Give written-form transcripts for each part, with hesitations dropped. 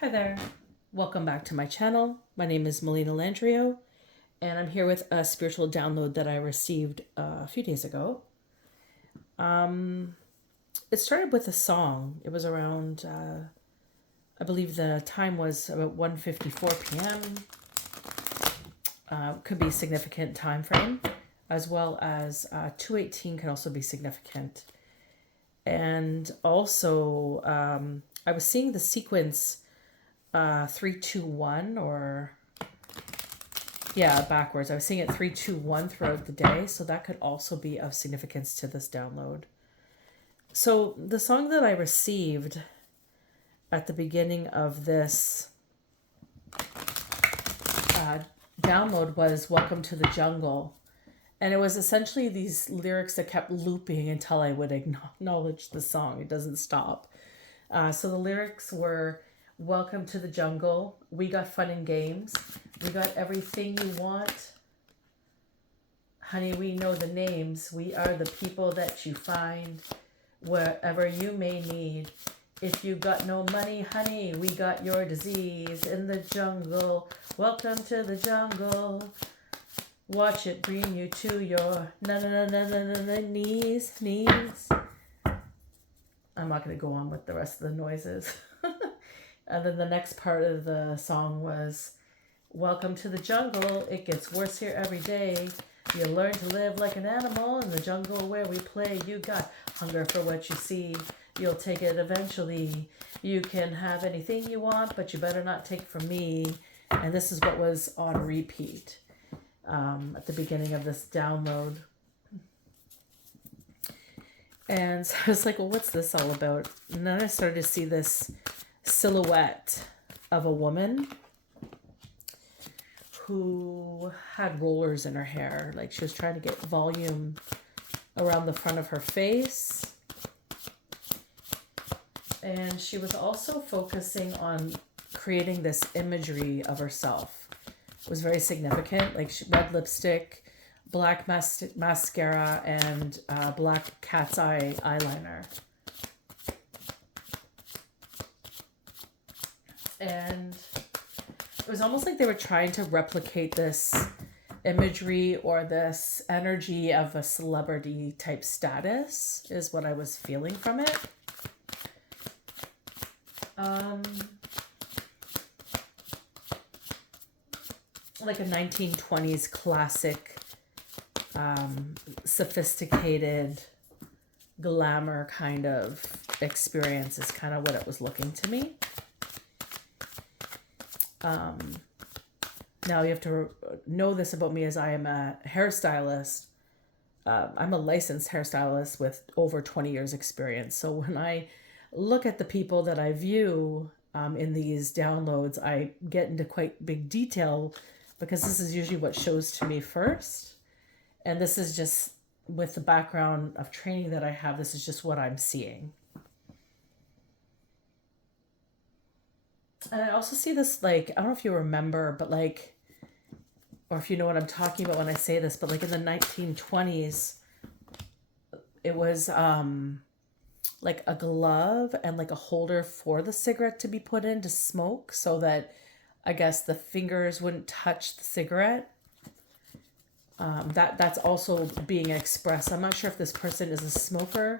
Hi there. Welcome back to my channel. My name is Melina Landrio, and I'm here with a spiritual download that I received a few days ago. It started with a song. It was around, I believe the time was about 1:54 p.m. Could be a significant time frame, as well as 2:18 can also be significant. And also, I was seeing the sequence 3-2-1 or yeah, backwards. I was seeing it 3-2-1 throughout the day, so that could also be of significance to this download. So the song that I received at the beginning of this download was Welcome to the Jungle. And it was essentially these lyrics that kept looping until I would acknowledge the song. It doesn't stop. So the lyrics were, welcome to the jungle. We got fun and games. We got everything you want. Honey, we know the names. We are the people that you find wherever you may need. If you got no money, honey, we got your disease in the jungle. Welcome to the jungle. Watch it bring you to your knees. I'm not going to go on with the rest of the noises. And then the next part of the song was, welcome to the jungle. It gets worse here every day. You learn to live like an animal in the jungle where we play. You got hunger for what you see. You'll take it eventually. You can have anything you want, but you better not take from me. And this is what was on repeat at the beginning of this download. And so I was like, well, what's this all about? And then I started to see this silhouette of a woman who had rollers in her hair. Like she was trying to get volume around the front of her face. And she was also focusing on creating this imagery of herself. It was very significant, like red lipstick, black mascara, and black cat's eye eyeliner. And it was almost like they were trying to replicate this imagery or this energy of a celebrity type status, is what I was feeling from it. Like a 1920s classic, sophisticated glamour kind of experience is kind of what it was looking to me. Now you have to know this about me, as I am a hairstylist. I'm a licensed hairstylist with over 20 years experience. So when I look at the people that I view in these downloads, I get into quite big detail because this is usually what shows to me first. And this is just, with the background of training that I have, this is just what I'm seeing. And I also see this, like, I don't know if you remember, but like, or if you know what I'm talking about when I say this, but like in the 1920s, it was like a glove and like a holder for the cigarette to be put in to smoke, so that I guess the fingers wouldn't touch the cigarette. That's also being expressed. I'm not sure if this person is a smoker.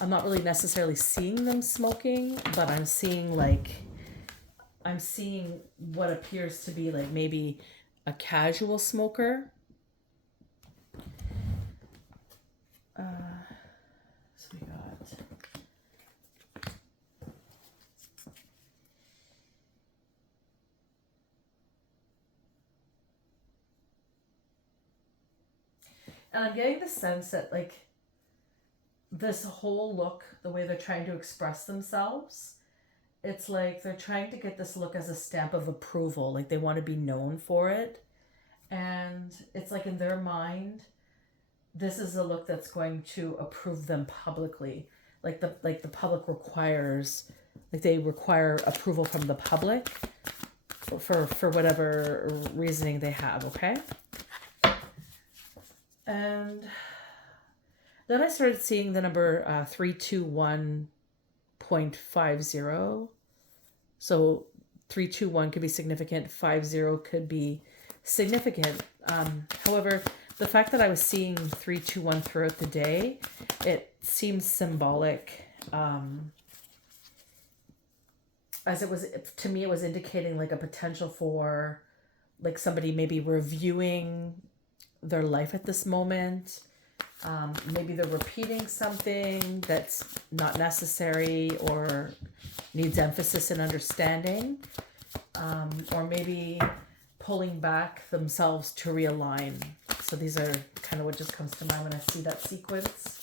I'm not really necessarily seeing them smoking, but I'm seeing what appears to be like maybe a casual smoker. So we got, and I'm getting the sense that like this whole look, the way they're trying to express themselves, it's like they're trying to get this look as a stamp of approval. Like they want to be known for it. And it's like in their mind, this is a look that's going to approve them publicly. Like the public requires, like they require approval from the public for whatever reasoning they have, okay? And then I started seeing the number 321.50. So 321 could be significant, 50 could be significant. However, the fact that I was seeing 321 throughout the day, it seems symbolic. As it was, to me, it was indicating like a potential for like somebody maybe reviewing their life at this moment. Maybe they're repeating something that's not necessary or needs emphasis and understanding. Or maybe pulling back themselves to realign. So these are kind of what just comes to mind when I see that sequence.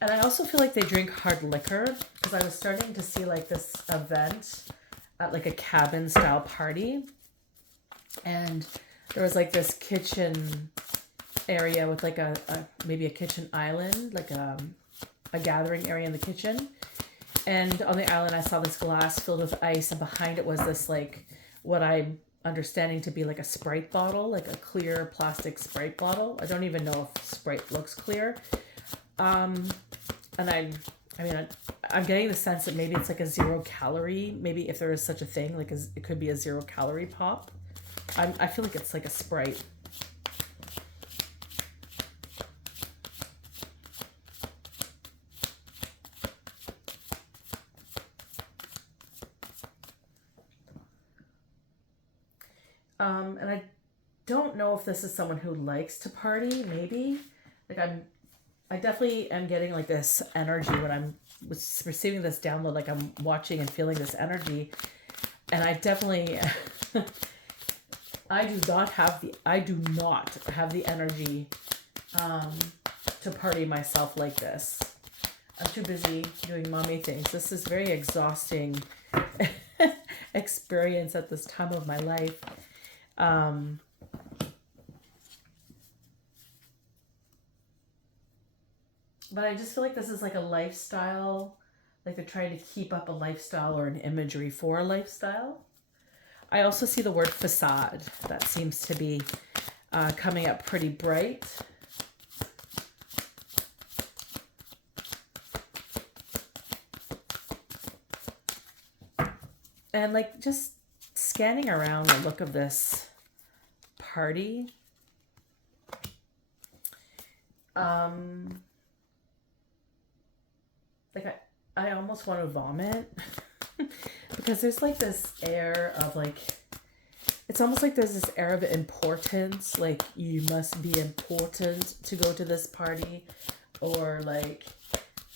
And I also feel like they drink hard liquor, because I was starting to see like this event at like a cabin style party. And there was like this kitchen area with like a maybe a kitchen island, like a gathering area in the kitchen. And on the island I saw this glass filled with ice, and behind it was this like what I'm understanding to be like a Sprite bottle, like a clear plastic Sprite bottle. I don't even know if Sprite looks clear. And I'm getting the sense that maybe it's like a 0 calorie, maybe if there is such a thing, like it could be a 0 calorie pop. I feel like it's like a Sprite. And I don't know if this is someone who likes to party, maybe. Like I definitely am getting like this energy when I'm receiving this download, like I'm watching and feeling this energy. And I definitely, I do not have the energy to party myself like this. I'm too busy doing mommy things. This is very exhausting experience at this time of my life. But I just feel like this is like a lifestyle, like they're trying to keep up a lifestyle or an imagery for a lifestyle. I also see the word facade. That seems to be coming up pretty bright. And like just scanning around the look of this party. Like I almost want to vomit because there's like this air of like, it's almost like there's this air of importance, like you must be important to go to this party, or like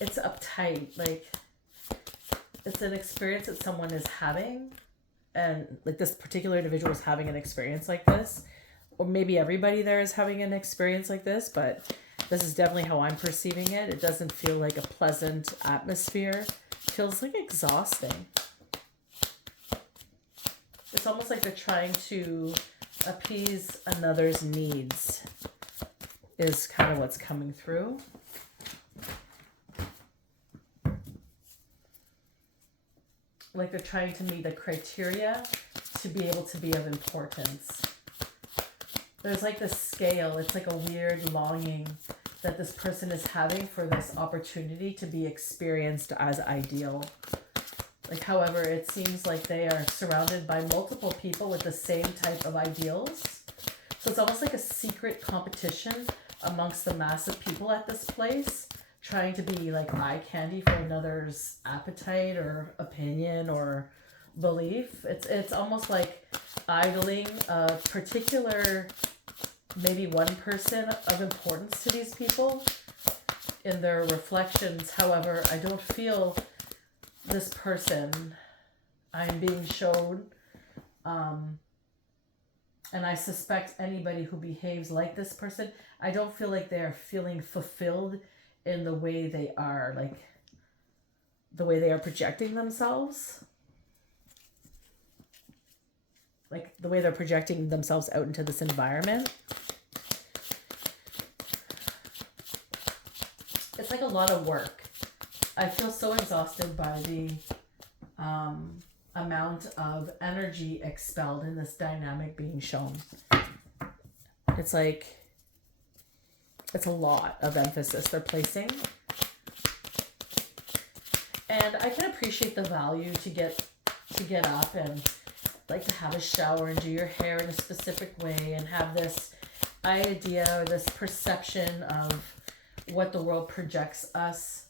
it's uptight, like it's an experience that someone is having, and like this particular individual is having an experience like this, or maybe everybody there is having an experience like this, but this is definitely how I'm perceiving it. It doesn't feel like a pleasant atmosphere. It feels like exhausting. It's almost like they're trying to appease another's needs is kind of what's coming through. Like they're trying to meet the criteria to be able to be of importance. There's like this scale. It's like a weird longing that this person is having for this opportunity to be experienced as ideal. Like, however, it seems like they are surrounded by multiple people with the same type of ideals. So it's almost like a secret competition amongst the mass of people at this place, trying to be like eye candy for another's appetite or opinion or belief. It's almost like idling a particular, maybe one person of importance to these people in their reflections. However, I don't feel this person I'm being shown, and I suspect anybody who behaves like this person, I don't feel like they're feeling fulfilled in the way they are, like the way they are projecting themselves. Like the way they're projecting themselves out into this environment. It's like a lot of work. I feel so exhausted by the amount of energy expelled in this dynamic being shown. It's like, it's a lot of emphasis they're placing. And I can appreciate the value to get to get up and like to have a shower and do your hair in a specific way and have this idea or this perception of what the world projects us,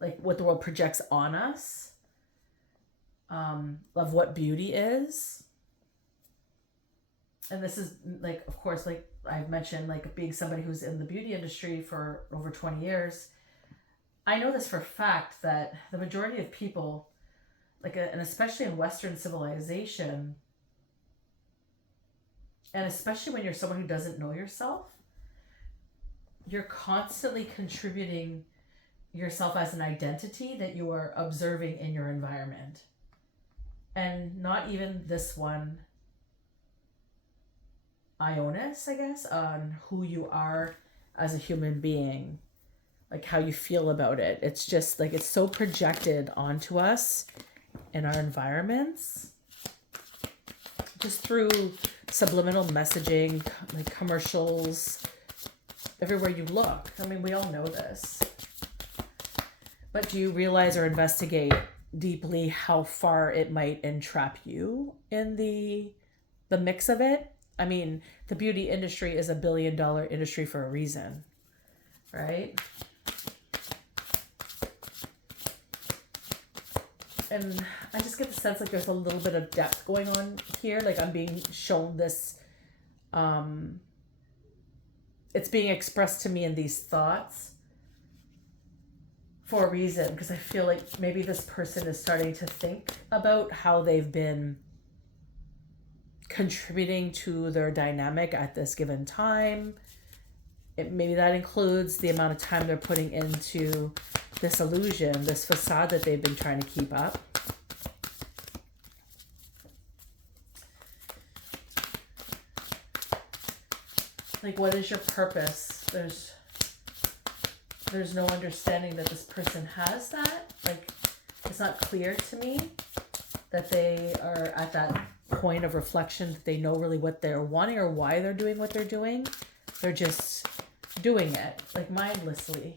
like what the world projects on us, of what beauty is. And this is like, of course, like I've mentioned, like being somebody who's in the beauty industry for over 20 years, I know this for a fact that the majority of people, and especially in Western civilization, and especially when you're someone who doesn't know yourself, you're constantly contributing yourself as an identity that you are observing in your environment. And not even this one ionus, I guess, on who you are as a human being, like how you feel about it. It's just like it's so projected onto us in our environments, just through subliminal messaging, like commercials, everywhere you look. I mean, we all know this. But do you realize or investigate deeply how far it might entrap you in the mix of it? I mean, the beauty industry is $1 billion industry for a reason, right? And I just get the sense like there's a little bit of depth going on here. Like I'm being shown this, it's being expressed to me in these thoughts for a reason, because I feel like maybe this person is starting to think about how they've been contributing to their dynamic at this given time. Maybe that includes the amount of time they're putting into this illusion, this facade that they've been trying to keep up. Like, what is your purpose? There's no understanding that this person has that. Like, it's not clear to me that they are at that point of reflection, that they know really what they're wanting or why they're doing what they're doing. They're just doing it, like, mindlessly.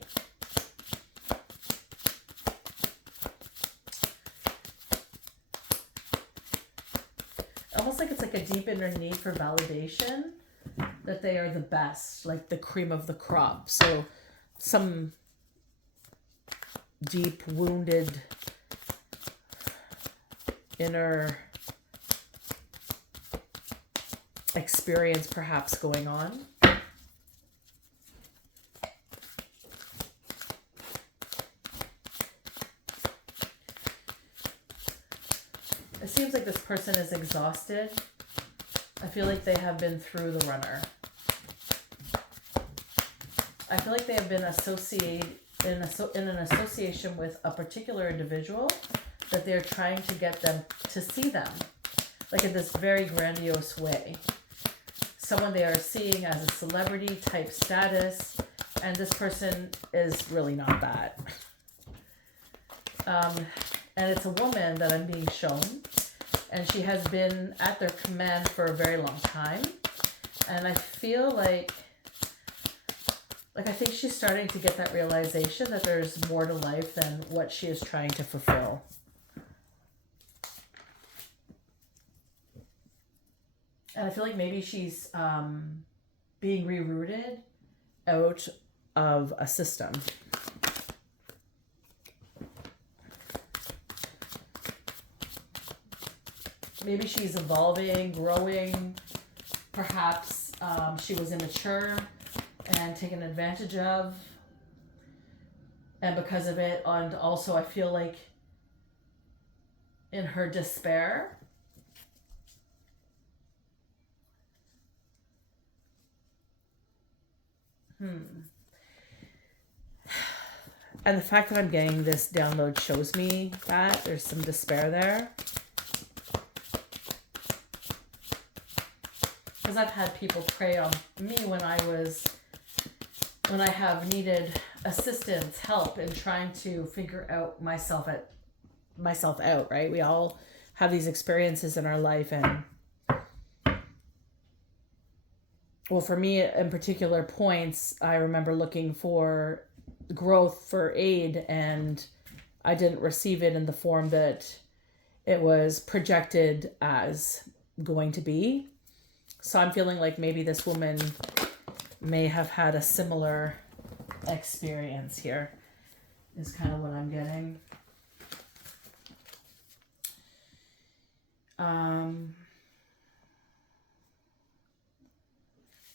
Almost like it's like a deep inner need for validation that they are the best, like the cream of the crop. So some deep wounded inner experience perhaps going on. It seems like this person is exhausted. I feel like they have been through the runner. I feel like they have been associated in an association with a particular individual that they're trying to get them to see them, like in this very grandiose way. Someone they are seeing as a celebrity type status, and this person is really not that. And it's a woman that I'm being shown, and she has been at their command for a very long time. And I feel like I think she's starting to get that realization that there's more to life than what she is trying to fulfill. And I feel like maybe she's being rerouted out of a system. Maybe she's evolving, growing. Perhaps she was immature and taken advantage of. And because of it, and also I feel like in her despair, and the fact that I'm getting this download shows me that there's some despair there. Because I've had people prey on me when I have needed assistance, help in trying to figure out myself out, right? We all have these experiences in our life, and well, for me in particular points, I remember looking for growth, for aid, and I didn't receive it in the form that it was projected as going to be. So I'm feeling like maybe this woman may have had a similar experience here, is kind of what I'm getting.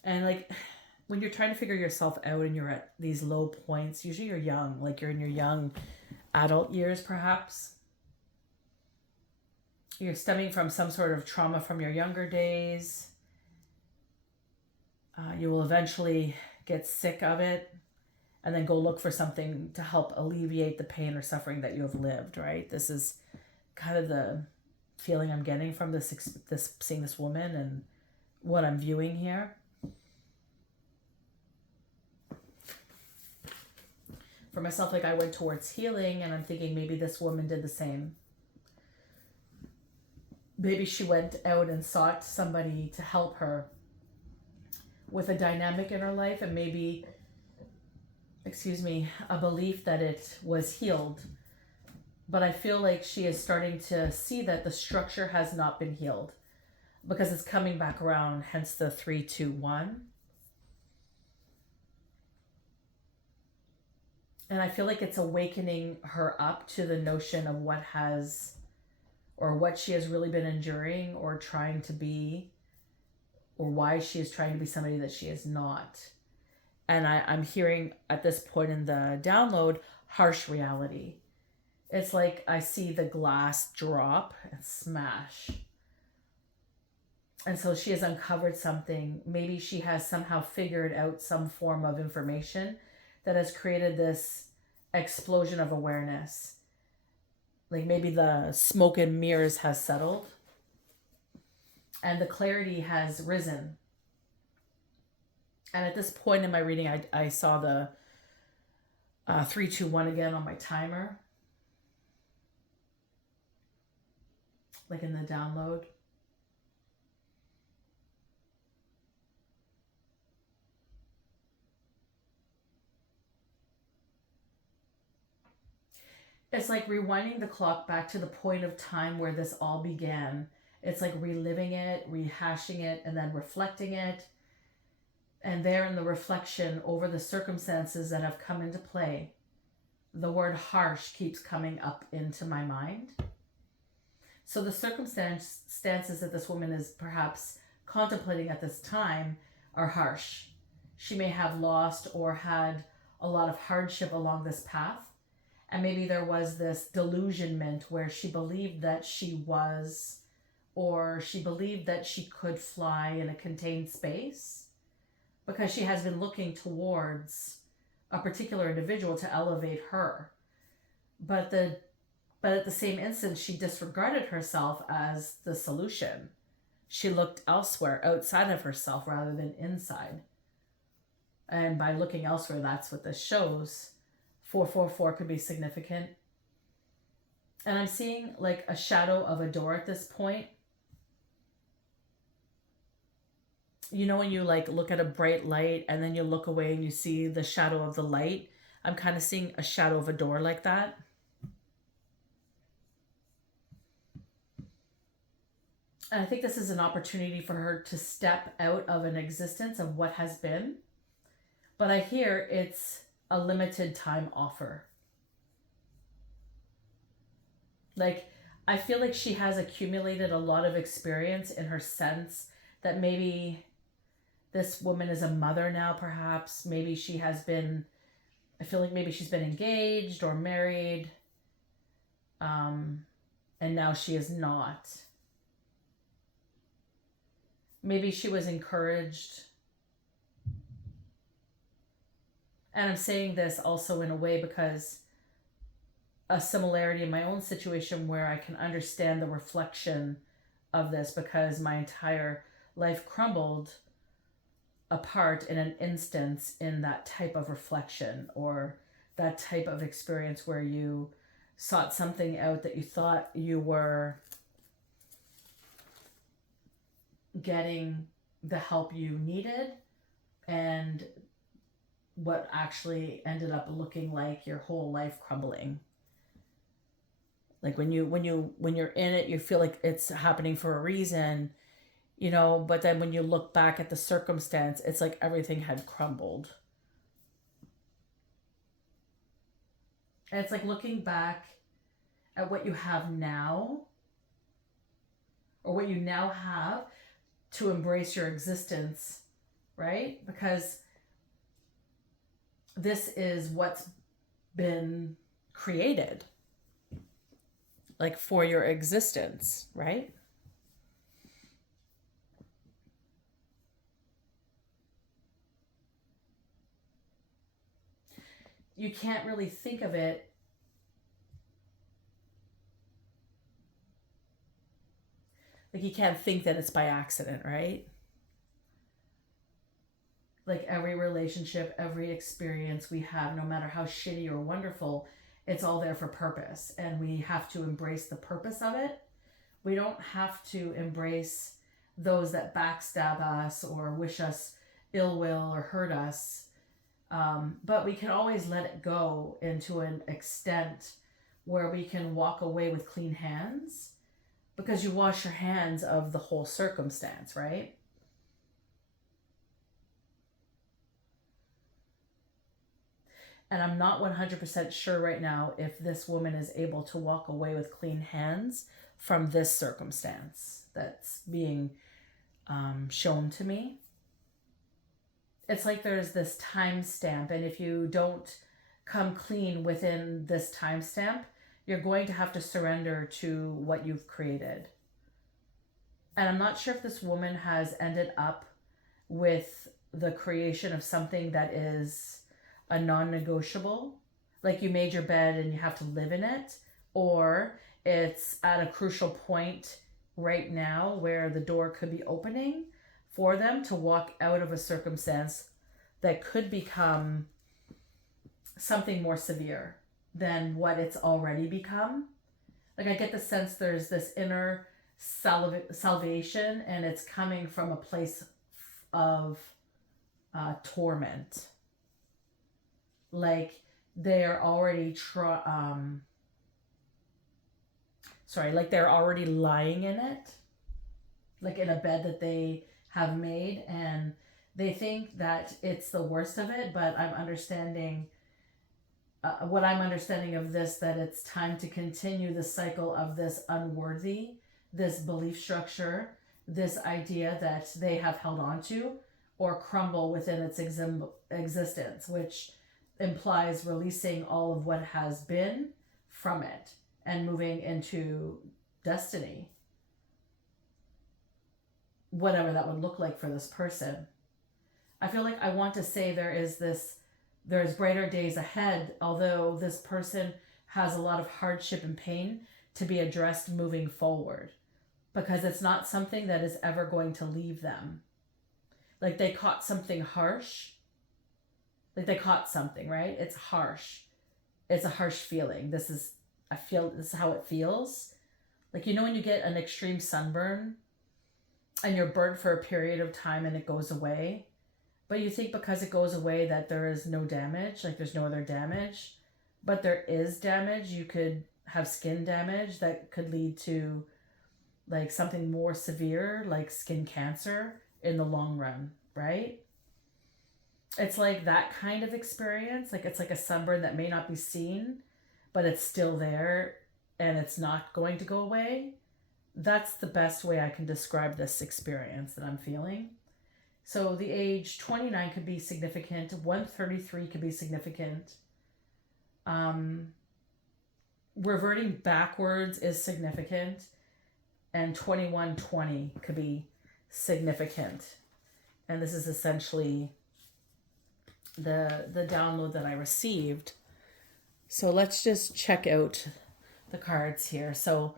And like when you're trying to figure yourself out and you're at these low points, usually you're young, like you're in your young adult years, perhaps. You're stemming from some sort of trauma from your younger days. You will eventually get sick of it and then go look for something to help alleviate the pain or suffering that you have lived, right? This is kind of the feeling I'm getting from this seeing this woman and what I'm viewing here. For myself, like I went towards healing and I'm thinking maybe this woman did the same. Maybe she went out and sought somebody to help her with a dynamic in her life and maybe, a belief that it was healed. But I feel like she is starting to see that the structure has not been healed because it's coming back around, hence the 3-2-1. And I feel like it's awakening her up to the notion of what has or what she has really been enduring or trying to be, or why she is trying to be somebody that she is not. And I'm hearing at this point in the download, harsh reality. It's like I see the glass drop and smash. And so she has uncovered something. Maybe she has somehow figured out some form of information that has created this explosion of awareness. Like maybe the smoke and mirrors has settled and the clarity has risen. And at this point in my reading, I saw the 3-2-1 again on my timer, like in the download. It's like rewinding the clock back to the point of time where this all began. It's like reliving it, rehashing it, and then reflecting it. And there in the reflection over the circumstances that have come into play, the word harsh keeps coming up into my mind. So the circumstances that this woman is perhaps contemplating at this time are harsh. She may have lost or had a lot of hardship along this path. And maybe there was this delusionment where she believed that she was, or she believed that she could fly in a contained space because she has been looking towards a particular individual to elevate her. But at the same instant, she disregarded herself as the solution. She looked elsewhere, outside of herself rather than inside. And by looking elsewhere, that's what this shows. 444 could be significant. And I'm seeing like a shadow of a door at this point. You know, when you like look at a bright light and then you look away and you see the shadow of the light, I'm kind of seeing a shadow of a door like that. And I think this is an opportunity for her to step out of an existence of what has been. But I hear it's a limited time offer. Like, I feel like she has accumulated a lot of experience in her sense that maybe this woman is a mother now, perhaps. Maybe she has been, I feel like maybe she's been engaged or married. And now she is not. Maybe she was encouraged. And I'm saying this also in a way because a similarity in my own situation where I can understand the reflection of this because my entire life crumbled apart in an instance in that type of reflection or that type of experience where you sought something out that you thought you were getting the help you needed, and what actually ended up looking like your whole life crumbling. Like when you're in it, you feel like it's happening for a reason, but then when you look back at the circumstance, it's like everything had crumbled. And it's like looking back at what you have now, or what you now have, to embrace your existence, right? Because this is what's been created, like for your existence, right? You can't really think of it, like you can't think that it's by accident, right? Like every relationship, every experience we have, no matter how shitty or wonderful, it's all there for purpose. And we have to embrace the purpose of it. We don't have to embrace those that backstab us or wish us ill will or hurt us. But we can always let it go into an extent where we can walk away with clean hands, because you wash your hands of the whole circumstance, right? And I'm not 100% sure right now if this woman is able to walk away with clean hands from this circumstance that's being shown to me. It's like there's this timestamp, and if you don't come clean within this timestamp, you're going to have to surrender to what you've created. And I'm not sure if this woman has ended up with the creation of something that is a non-negotiable, like you made your bed and you have to live in it, or it's at a crucial point right now where the door could be opening for them to walk out of a circumstance that could become something more severe than what it's already become. Like I get the sense there's this inner salvation, and it's coming from a place of torment. Like they're already like they're already lying in it, like in a bed that they have made, and they think that it's the worst of it. But I'm understanding what I'm understanding of this, that it's time to continue the cycle of this unworthy, this belief structure, this idea that they have held on to, or crumble within its existence, which implies releasing all of what has been from it and moving into destiny, whatever that would look like for this person. I feel like I want to say there's brighter days ahead, although this person has a lot of hardship and pain to be addressed moving forward, because it's not something that is ever going to leave them. Like they caught something harsh. Like they caught something, right? It's harsh. It's a harsh feeling. This is how it feels. Like, when you get an extreme sunburn and you're burnt for a period of time and it goes away, but you think because it goes away that there is no damage, like there's no other damage, but there is damage. You could have skin damage that could lead to like something more severe, like skin cancer in the long run, right? It's like that kind of experience. Like it's like a sunburn that may not be seen, but it's still there and it's not going to go away. That's the best way I can describe this experience that I'm feeling. So the age 29 could be significant, 133 could be significant. Reverting backwards is significant, and 2120 could be significant. And this is essentially the download that I received. So let's just check out the cards here. So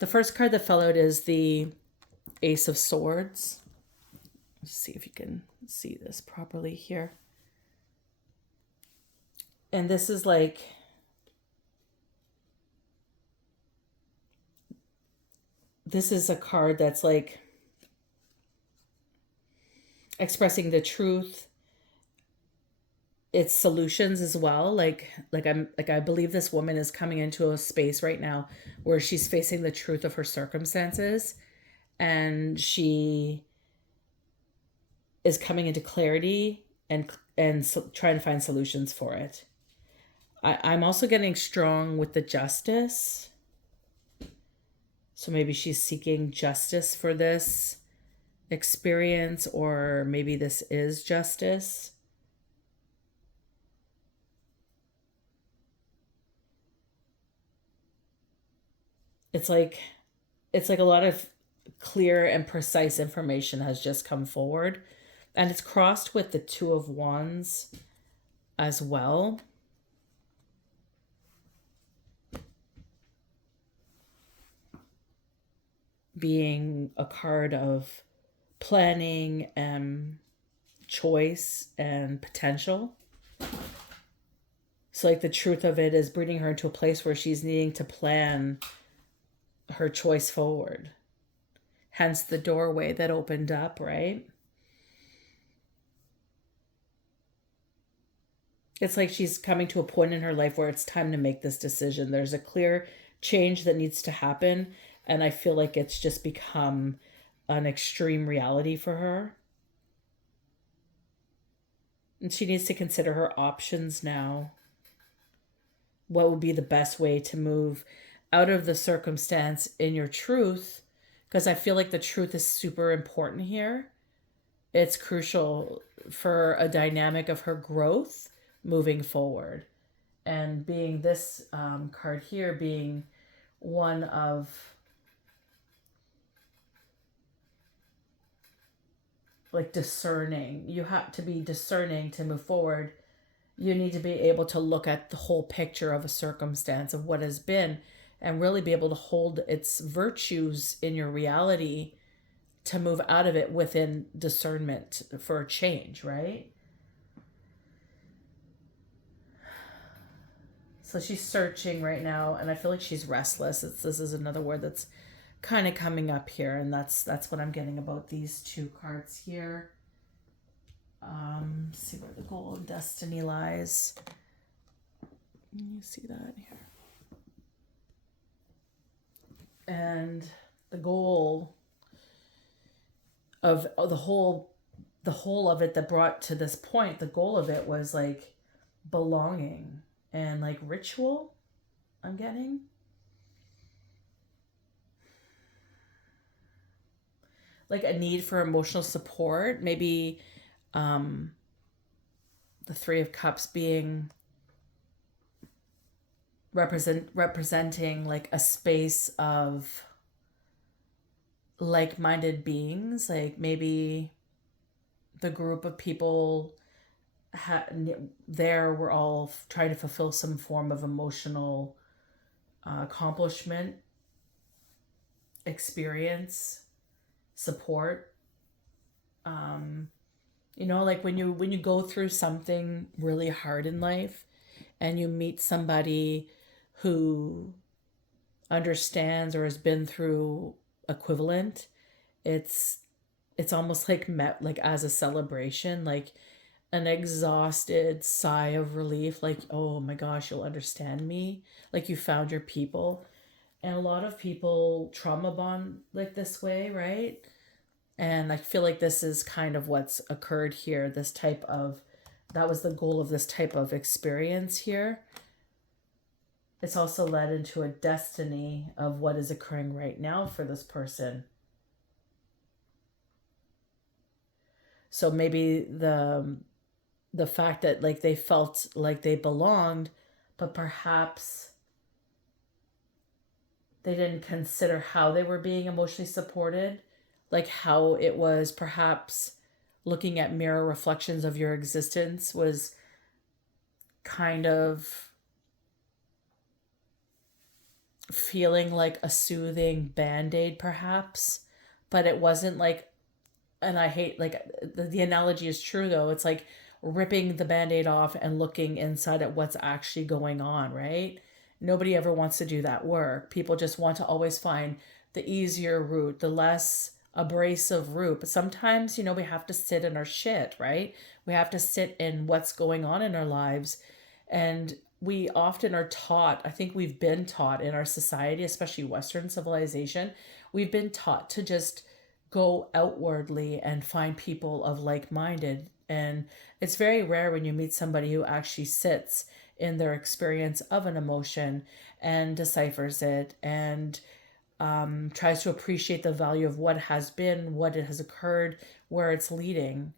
the first card that fell out is the Ace of Swords. Let's see if you can see this properly here. And this is like, this is a card that's like expressing the truth, it's solutions as well. I believe this woman is coming into a space right now where she's facing the truth of her circumstances, and she is coming into clarity and trying to find solutions for it. I'm also getting strong with the justice. So maybe she's seeking justice for this experience, or maybe this is justice. It's like a lot of clear and precise information has just come forward, and it's crossed with the Two of Wands as well. Being a card of planning and choice and potential. So, like, the truth of it is bringing her into a place where she's needing to plan her choice forward. Hence the doorway that opened up, right? It's like she's coming to a point in her life where it's time to make this decision. There's a clear change that needs to happen, and I feel like it's just become an extreme reality for her. And she needs to consider her options now. What would be the best way to move out of the circumstance in your truth? Because I feel like the truth is super important here. It's crucial for a dynamic of her growth moving forward. And being this card here, being one of like discerning. You have to be discerning to move forward. You need to be able to look at the whole picture of a circumstance of what has been, and really be able to hold its virtues in your reality to move out of it within discernment for a change, right? So she's searching right now, and I feel like she's restless. This is another word that's kind of coming up here, and that's what I'm getting about these two cards here. See where the goal of destiny lies. You see that here. And the goal of the whole of it that brought to this point, the goal of it was like belonging and like ritual, I'm getting. Like a need for emotional support, maybe the Three of Cups being representing like a space of like-minded beings. Like maybe the group of people there were all trying to fulfill some form of emotional accomplishment, experience, support. Like when you go through something really hard in life and you meet somebody who understands or has been through equivalent, it's almost like met like as a celebration, like an exhausted sigh of relief, like, oh my gosh, you'll understand me, like you found your people. And a lot of people trauma bond like this way, right? And I feel like this is kind of what's occurred here. That was the goal of this type of experience here. It's also led into a destiny of what is occurring right now for this person. So maybe the fact that like they felt like they belonged, but perhaps they didn't consider how they were being emotionally supported, like how it was perhaps looking at mirror reflections of your existence was kind of feeling like a soothing band-aid perhaps, but it wasn't like, and I hate like the analogy is true though, it's like ripping the band-aid off and looking inside at what's actually going on, right? Nobody ever wants to do that work. People just want to always find the easier route, the less abrasive root. But sometimes, we have to sit in our shit, right? We have to sit in what's going on in our lives. And we often are taught, I think we've been taught in our society, especially Western civilization, we've been taught to just go outwardly and find people of like minded. And it's very rare when you meet somebody who actually sits in their experience of an emotion and deciphers it and tries to appreciate the value of what has been, what it has occurred, where it's leading.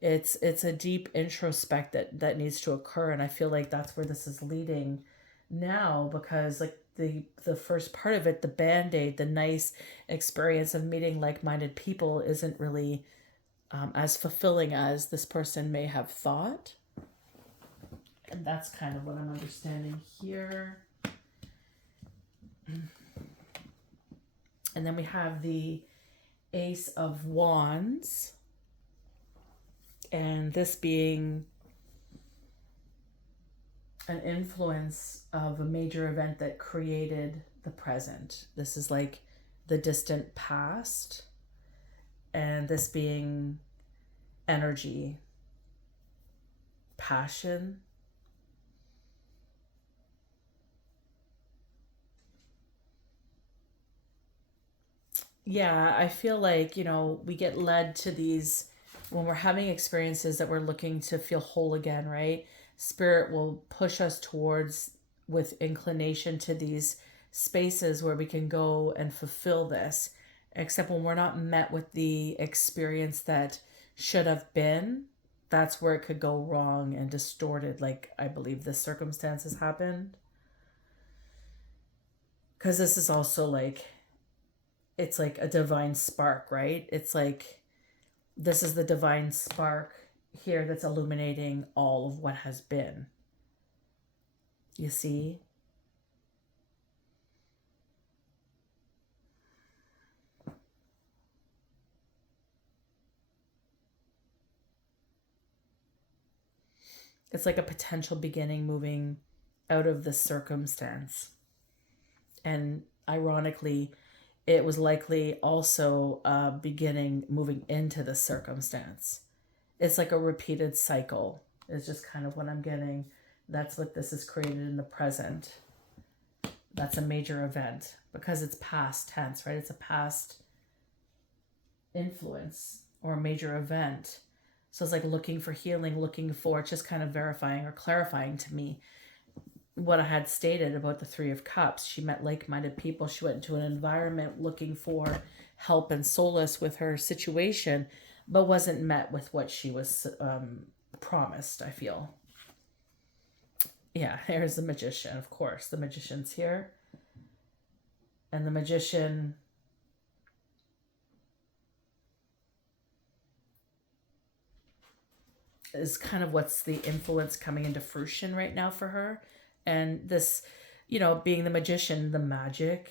It's a deep introspect that needs to occur, and I feel like that's where this is leading now, because like the first part of it, the band-aid, the nice experience of meeting like-minded people, isn't really as fulfilling as this person may have thought. And that's kind of what I'm understanding here. And then we have the Ace of Wands, and this being an influence of a major event that created the present. This is like the distant past, and this being energy, passion. Yeah, I feel like, we get led to these when we're having experiences that we're looking to feel whole again, right? Spirit will push us towards with inclination to these spaces where we can go and fulfill this. Except when we're not met with the experience that should have been, that's where it could go wrong and distorted, like I believe the circumstances happened. Because this is also like, it's like a divine spark, right? It's like this is the divine spark here that's illuminating all of what has been. You see? It's like a potential beginning moving out of the circumstance. And ironically, it was likely also a beginning moving into the circumstance. It's like a repeated cycle, is just kind of what I'm getting. That's what this is created in the present. That's a major event because it's past tense, right? It's a past influence or a major event. So it's like looking for healing, looking for, it's just kind of verifying or clarifying to me what I had stated about the Three of Cups. She met like-minded people. She went into an environment looking for help and solace with her situation, but wasn't met with what she was promised, I feel. Yeah, here's the Magician, of course. The Magician's here. And the Magician is kind of what's the influence coming into fruition right now for her. And this, being the Magician, the magic,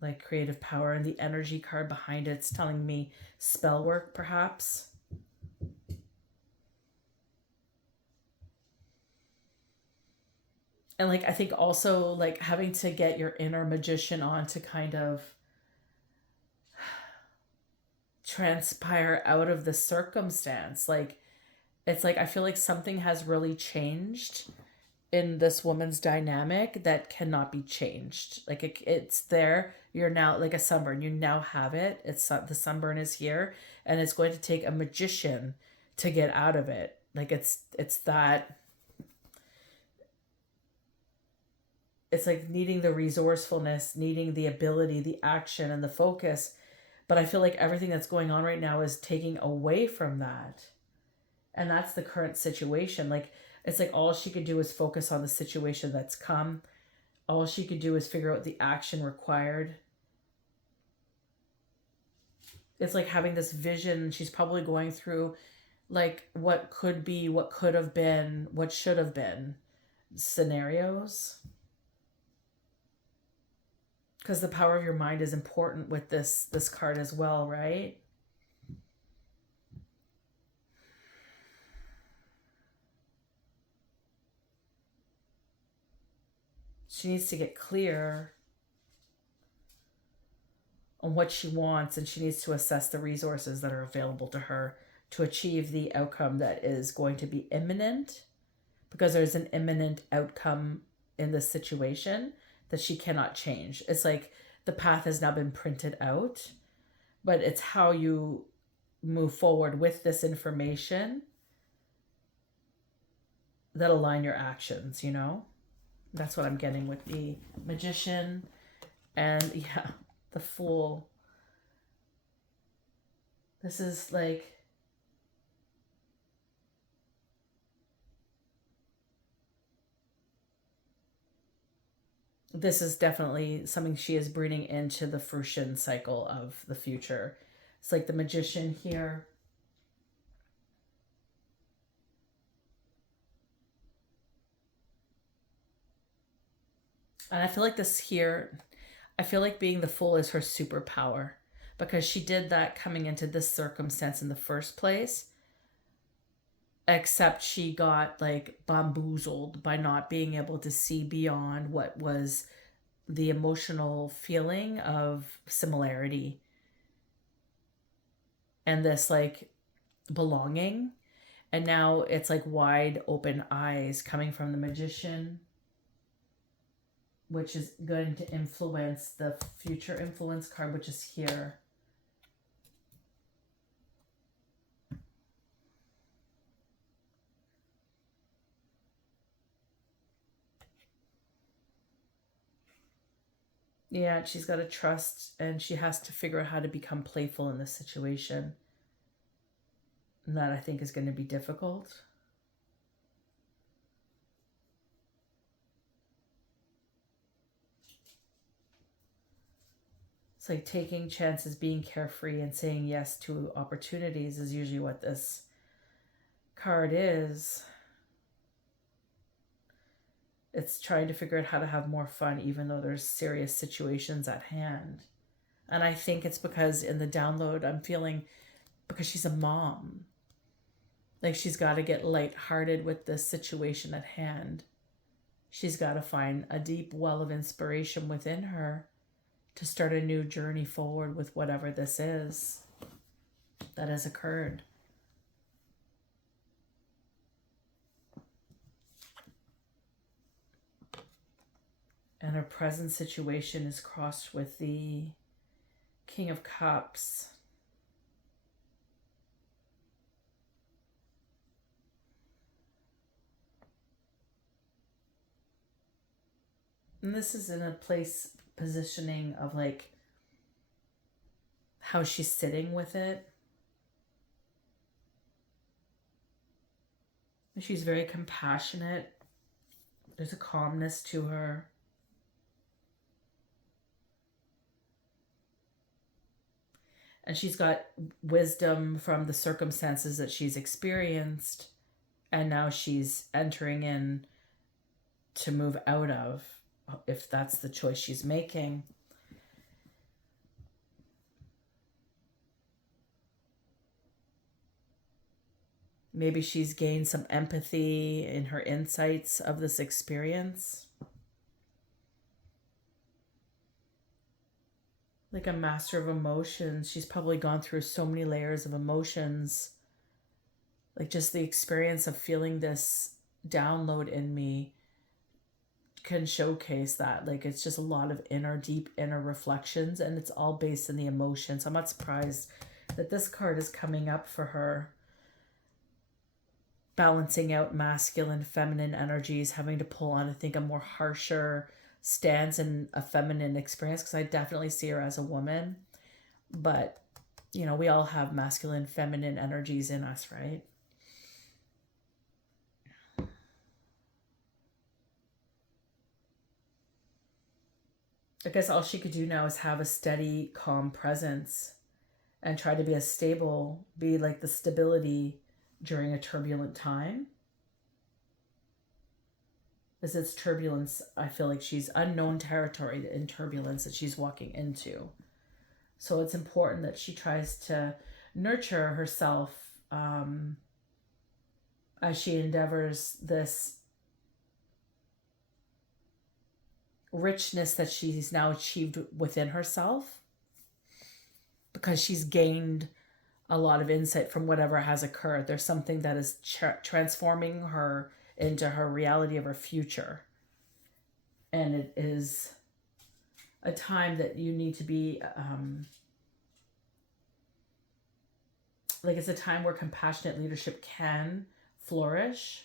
like creative power, and the energy card behind it's telling me spell work, perhaps. And like I think also like having to get your inner magician on to kind of transpire out of the circumstance. Like it's like I feel like something has really changed in this woman's dynamic that cannot be changed. Like it's there. You're now like a sunburn. You now have it. It's the sunburn is here, and it's going to take a magician to get out of it. Like it's that. It's like needing the resourcefulness, needing the ability, the action, and the focus. But I feel like everything that's going on right now is taking away from that. And that's the current situation. Like, it's like all she could do is focus on the situation that's come. All she could do is figure out the action required. It's like having this vision. She's probably going through like what could be, what could have been, what should have been scenarios. Because the power of your mind is important with this card as well, right? She needs to get clear on what she wants, and she needs to assess the resources that are available to her to achieve the outcome that is going to be imminent, because there's an imminent outcome in this situation that she cannot change. It's like the path has now been printed out, but it's how you move forward with this information that align your actions, you know? That's what I'm getting with the Magician and, yeah, the Fool. This is like, this is definitely something she is bringing into the fruition cycle of the future. It's like the Magician here. And I feel like this here, I feel like being the Fool is her superpower, because she did that coming into this circumstance in the first place, except she got like bamboozled by not being able to see beyond what was the emotional feeling of similarity and this like belonging. And now it's like wide open eyes coming from the Magician, which is going to influence the future influence card, which is here. Yeah, she's got to trust, and she has to figure out how to become playful in this situation. And that, I think, is going to be difficult. It's like taking chances, being carefree, and saying yes to opportunities is usually what this card is. It's trying to figure out how to have more fun even though there's serious situations at hand. And I think it's because in the download I'm feeling, because she's a mom, like she's got to get lighthearted with this situation at hand. She's got to find a deep well of inspiration within her to start a new journey forward with whatever this is that has occurred. And her present situation is crossed with the King of Cups. And this is in a place positioning of like how she's sitting with it. She's very compassionate. There's a calmness to her. And she's got wisdom from the circumstances that she's experienced, and now she's entering in to move out of, if that's the choice she's making. Maybe she's gained some empathy in her insights of this experience. Like a master of emotions. She's probably gone through so many layers of emotions. Like just the experience of feeling this download in me can showcase that. Like it's just a lot of deep inner reflections, and it's all based in the emotions. I'm not surprised that this card is coming up for her. Balancing out masculine, feminine energies, having to pull on, I think, a more harsher stance and a feminine experience, because I definitely see her as a woman. But, you know, we all have masculine, feminine energies in us, right? I guess all she could do now is have a steady, calm presence and try to be as stable, be like the stability during a turbulent time. As it's turbulence, I feel like she's unknown territory in turbulence that she's walking into. So it's important that she tries to nurture herself as she endeavors this richness that she's now achieved within herself. because she's gained a lot of insight from whatever has occurred. There's something that is transforming her into her reality of her future. And it is a time that you need to be, like, it's a time where compassionate leadership can flourish,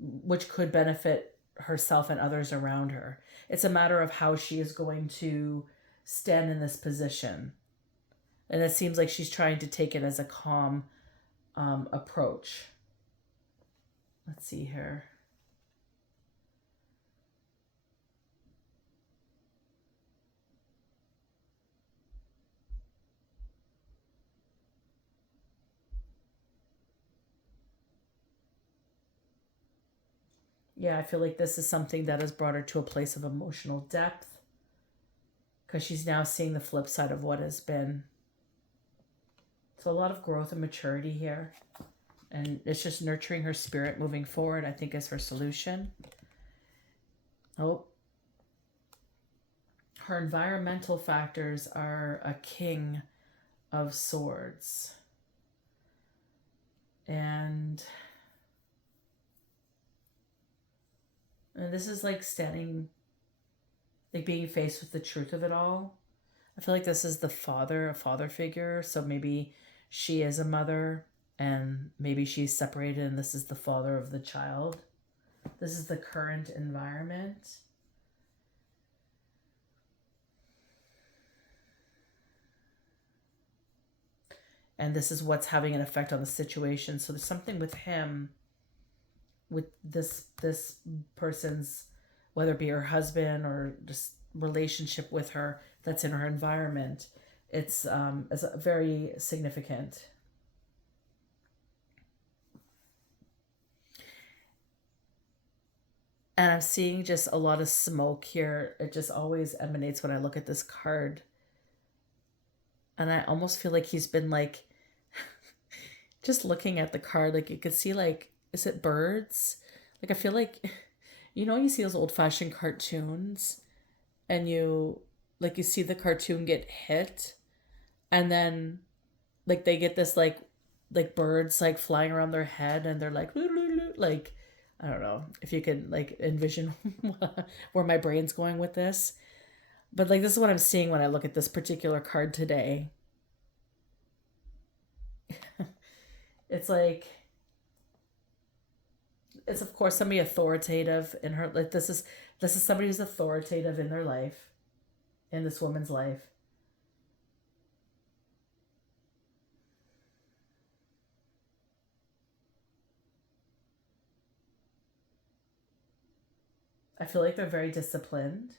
which could benefit herself and others around her. It's a matter of how she is going to stand in this position. And it seems like she's trying to take it as a calm approach. Let's see here. Yeah, I feel like this is something that has brought her to a place of emotional depth, because she's now seeing the flip side of what has been. So a lot of growth and maturity here. And it's just nurturing her spirit moving forward, I think, is her solution. Oh. Her environmental factors are a King of Swords. And this is like standing, like being faced with the truth of it all. I feel like this is a father figure. So maybe she is a mother and maybe she's separated and this is the father of the child. This is the current environment. And this is what's having an effect on the situation. So there's something with him, with this person's, whether it be her husband or just relationship with her that's in her environment. It's very significant. And I'm seeing just a lot of smoke here. It just always emanates when I look at this card. And I almost feel like he's been like, just looking at the card, like you could see, like, is it birds? Like, I feel like, you see those old fashioned cartoons and you see the cartoon get hit and then like they get this like birds like flying around their head and they're like, like, I don't know if you can like envision where my brain's going with this. But like this is what I'm seeing when I look at this particular card today. It's like, it's of course somebody authoritative in her, like this is somebody who's authoritative in their life, in this woman's life. I feel like they're very disciplined.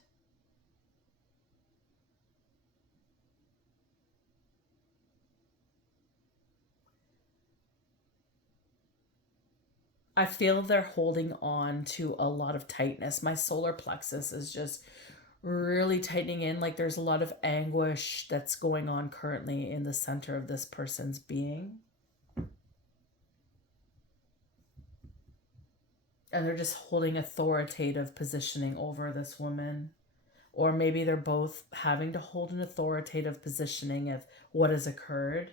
I feel they're holding on to a lot of tightness. My solar plexus is just really tightening in. Like there's a lot of anguish that's going on currently in the center of this person's being. And they're just holding authoritative positioning over this woman. Or maybe they're both having to hold an authoritative positioning of what has occurred.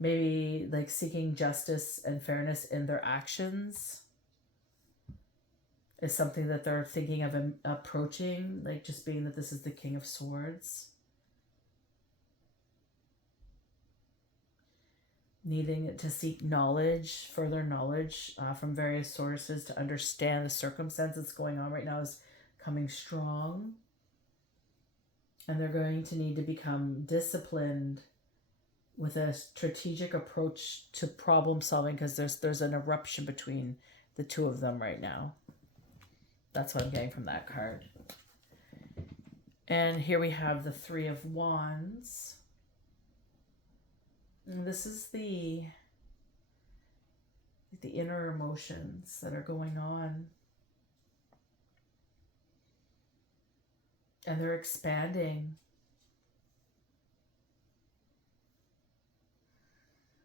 Maybe like seeking justice and fairness in their actions is something that they're thinking of approaching, like just being that this is the King of Swords. Needing to seek knowledge, further knowledge from various sources to understand the circumstance that's going on right now is coming strong. And they're going to need to become disciplined with a strategic approach to problem solving, because there's an eruption between the two of them right now. That's what I'm getting from that card. And here we have the Three of Wands. And this is the inner emotions that are going on. And they're expanding.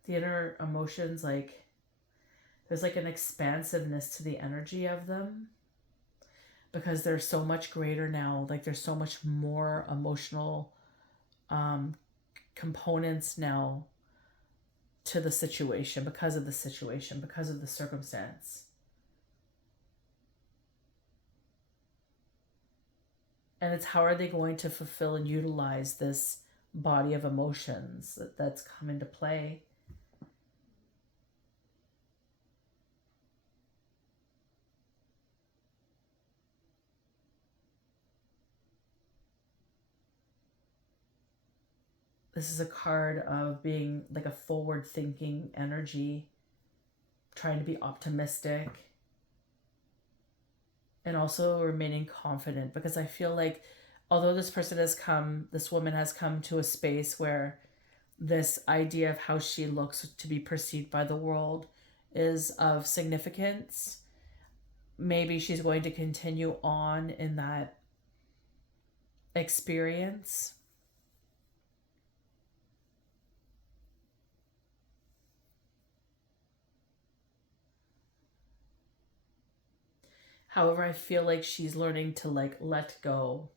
The inner emotions, like, there's like an expansiveness to the energy of them. because they're so much greater now. Like there's so much more emotional um, components now to the situation, because of the situation, because of the circumstance. And it's how are they going to fulfill and utilize this body of emotions that's come into play. This is a card of being like a forward thinking energy, trying to be optimistic, and also remaining confident, because I feel like although this woman has come to a space where this idea of how she looks to be perceived by the world is of significance, maybe she's going to continue on in that experience. However, I feel like she's learning to like let go.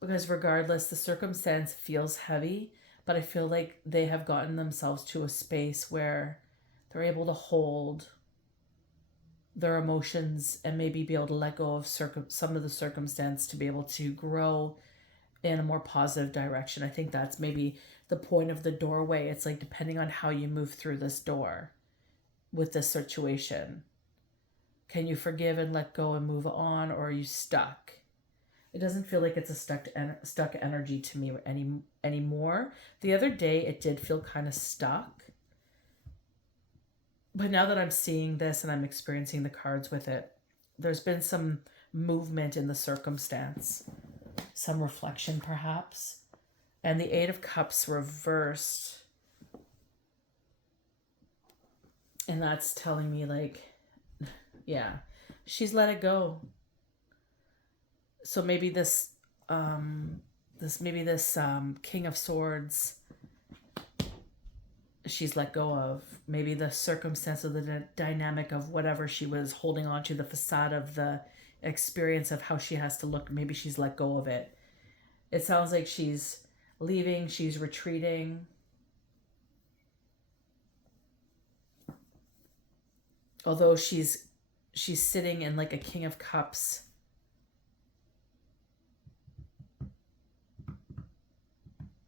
Because regardless, the circumstance feels heavy, but I feel like they have gotten themselves to a space where they're able to hold their emotions and maybe be able to let go of some of the circumstance to be able to grow in a more positive direction. I think that's maybe the point of the doorway. It's like depending on how you move through this door with this situation. Can you forgive and let go and move on, or are you stuck? It doesn't feel like it's a stuck energy to me anymore. The other day it did feel kind of stuck. But now that I'm seeing this and I'm experiencing the cards with it, there's been some movement in the circumstance, some reflection perhaps. And the Eight of Cups reversed. And that's telling me like, yeah, she's let it go. So maybe this King of Swords she's let go of. Maybe the circumstance or the dynamic of whatever she was holding on to, the facade of the experience of how she has to look, maybe she's let go of it. It sounds like she's leaving, she's retreating. Although she's sitting in like a King of Cups.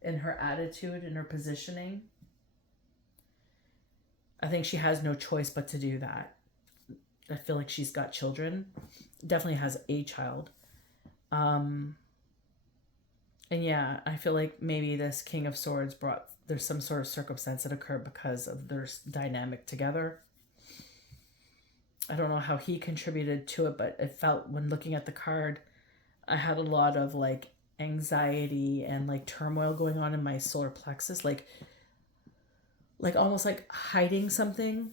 In her attitude, in her positioning. I think she has no choice but to do that. I feel like she's got children. Definitely has a child. And yeah, I feel like maybe this King of Swords there's some sort of circumstance that occurred because of their dynamic together. I don't know how he contributed to it, but it felt, when looking at the card, I had a lot of like anxiety and like turmoil going on in my solar plexus, like almost like hiding something.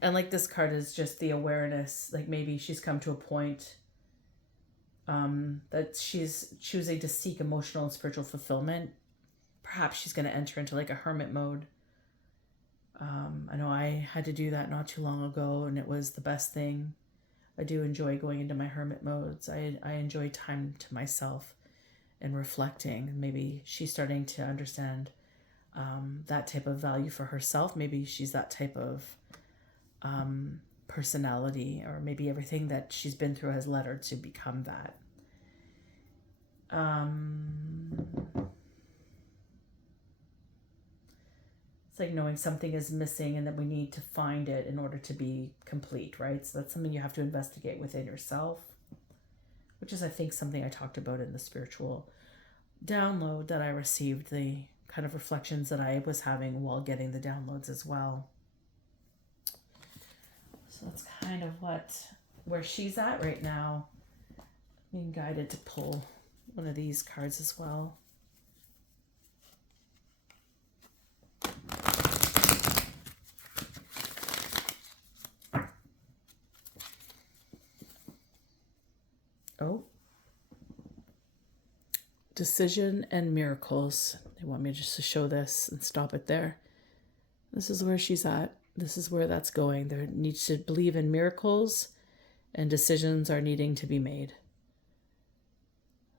And like this card is just the awareness, like maybe she's come to a point that she's choosing to seek emotional and spiritual fulfillment. Perhaps she's going to enter into like a hermit mode. I know I had to do that not too long ago, and it was the best thing. I do enjoy going into my hermit modes. I enjoy time to myself and reflecting. Maybe she's starting to understand that type of value for herself. Maybe she's that type of personality, or maybe everything that she's been through has led her to become that. It's like knowing something is missing and that we need to find it in order to be complete, right? So that's something you have to investigate within yourself, which is, I think, something I talked about in the spiritual download that I received, the kind of reflections that I was having while getting the downloads as well. So that's kind of where she's at right now. Being guided to pull one of these cards as well. Oh, decision and miracles. They want me just to show this and stop it there. This is where she's at. This is where that's going. There needs to believe in miracles, and decisions are needing to be made.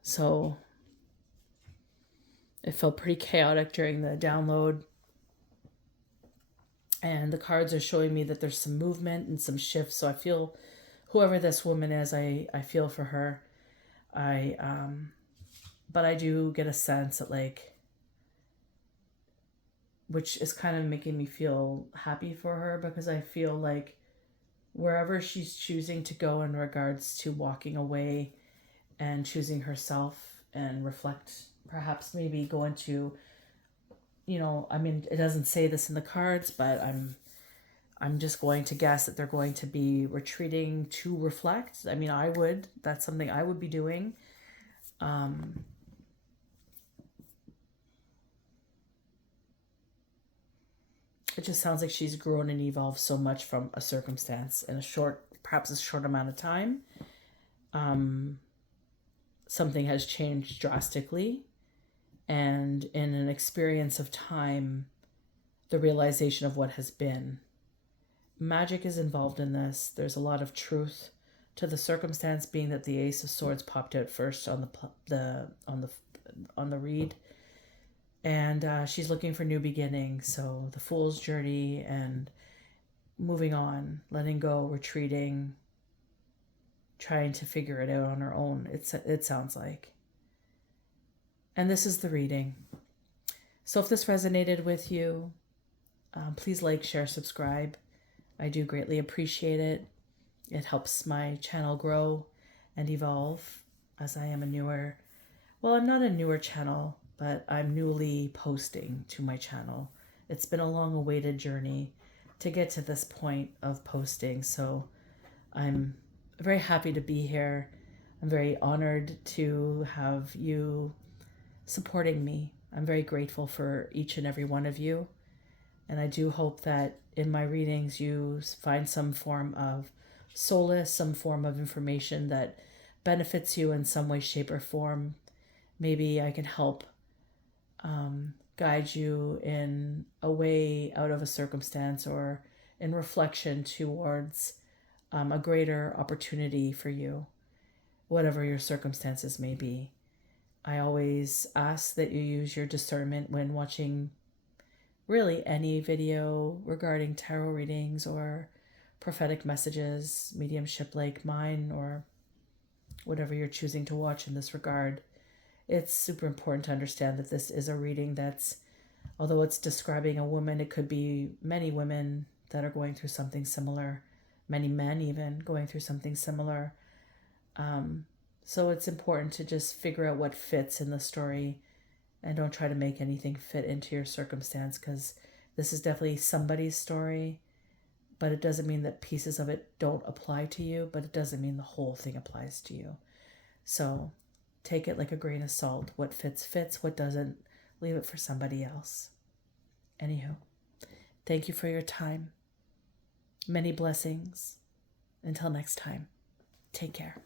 So it felt pretty chaotic during the download. And the cards are showing me that there's some movement and some shifts. So I feel whoever this woman is, I feel for her. But I do get a sense that, like, which is kind of making me feel happy for her, because I feel like wherever she's choosing to go in regards to walking away and choosing herself and reflect, perhaps maybe go into, I mean, it doesn't say this in the cards, but I'm just going to guess that they're going to be retreating to reflect. I mean, that's something I would be doing. It just sounds like she's grown and evolved so much from a circumstance in perhaps a short amount of time. Something has changed drastically, and in an experience of time, the realization of what has been. Magic is involved in this. There's a lot of truth to the circumstance, being that the Ace of Swords popped out first on the read. And she's looking for new beginnings. So the Fool's journey and moving on, letting go, retreating, trying to figure it out on her own, it sounds like. And this is the reading. So if this resonated with you, please like, share, subscribe. I do greatly appreciate it. It helps my channel grow and evolve, as I am I'm not a newer channel, but I'm newly posting to my channel. It's been a long awaited journey to get to this point of posting. So I'm very happy to be here. I'm very honored to have you supporting me. I'm very grateful for each and every one of you. And I do hope that in my readings you find some form of solace, some form of information that benefits you in some way, shape, or form. Maybe I can help guide you in a way out of a circumstance, or in reflection towards a greater opportunity for you, whatever your circumstances may be. I always ask that you use your discernment when watching really any video regarding tarot readings or prophetic messages, mediumship like mine, or whatever you're choosing to watch in this regard. It's super important to understand that this is a reading that's, although it's describing a woman, it could be many women that are going through something similar, many men even going through something similar. So it's important to just figure out what fits in the story, and don't try to make anything fit into your circumstance, because this is definitely somebody's story, but it doesn't mean that pieces of it don't apply to you, but it doesn't mean the whole thing applies to you. So take it like a grain of salt. What fits, what doesn't, leave it for somebody else. Anywho, thank you for your time. Many blessings. Until next time, take care.